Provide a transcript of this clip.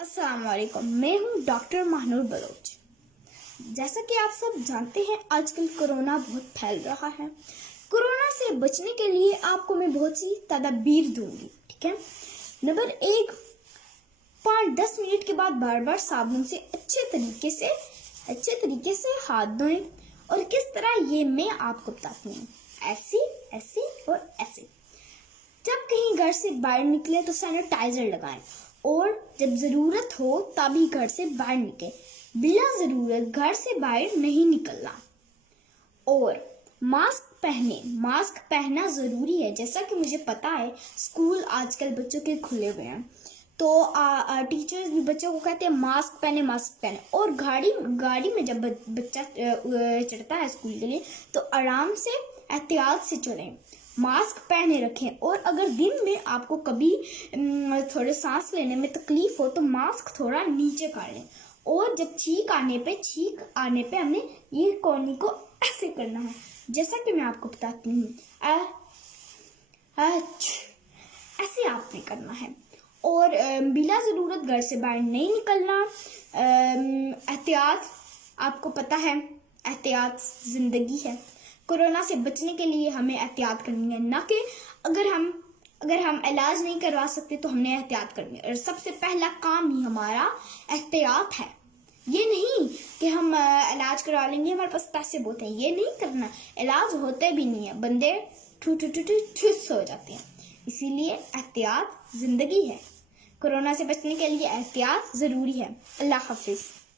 अस्सलाम वालेकुम। मैं हूँ डॉक्टर महानूर बलोच। जैसा कि आप सब जानते हैं, आजकल कोरोना बहुत फैल रहा है। कोरोना से बचने के लिए आपको मैं बहुत सी तदबीर दूंगी, ठीक है। नंबर 1, 5-10 मिनट के बाद बार बार साबुन से अच्छे तरीके से हाथ धोएं। और किस तरह, ये मैं आपको बताती हूँ। ऐसे और ऐसे। जब कहीं घर से बाहर निकले तो सैनिटाइजर लगाएं और जब ज़रूरत हो तभी घर से बाहर निकलें। बिला ज़रूरत घर से बाहर नहीं निकलना। और मास्क पहनना ज़रूरी है। जैसा कि मुझे पता है, स्कूल आजकल बच्चों के खुले हुए हैं, तो टीचर्स भी बच्चों को कहते हैं मास्क पहने। और गाड़ी में जब बच्चा चढ़ता है स्कूल के लिए, तो आराम से एहतियात से चढ़ें, मास्क पहने रखें। और अगर दिन में आपको कभी थोड़े सांस लेने में तकलीफ हो तो मास्क थोड़ा नीचे कर लें। और जब छींक आने पे हमने ये कोहनी को ऐसे करना है, जैसा कि मैं आपको बताती हूँ। ऐसे आपने करना है। और बिला ज़रूरत घर से बाहर नहीं निकलना। एहतियात, आपको पता है, एहतियात ज़िंदगी है। कोरोना से बचने के लिए हमें एहतियात करनी है, ना कि अगर हम इलाज नहीं करवा सकते तो हमने एहतियात करनी है। और सबसे पहला काम ही हमारा एहतियात है। ये नहीं कि हम इलाज करवा लेंगे, हमारे पास पैसे बहुत हैं, ये नहीं करना। इलाज होते भी नहीं है, बंदे ठुस हो जाते हैं। इसीलिए एहतियात ज़िंदगी है। कोरोना से बचने के लिए एहतियात ज़रूरी है। अल्लाह हाफिज़।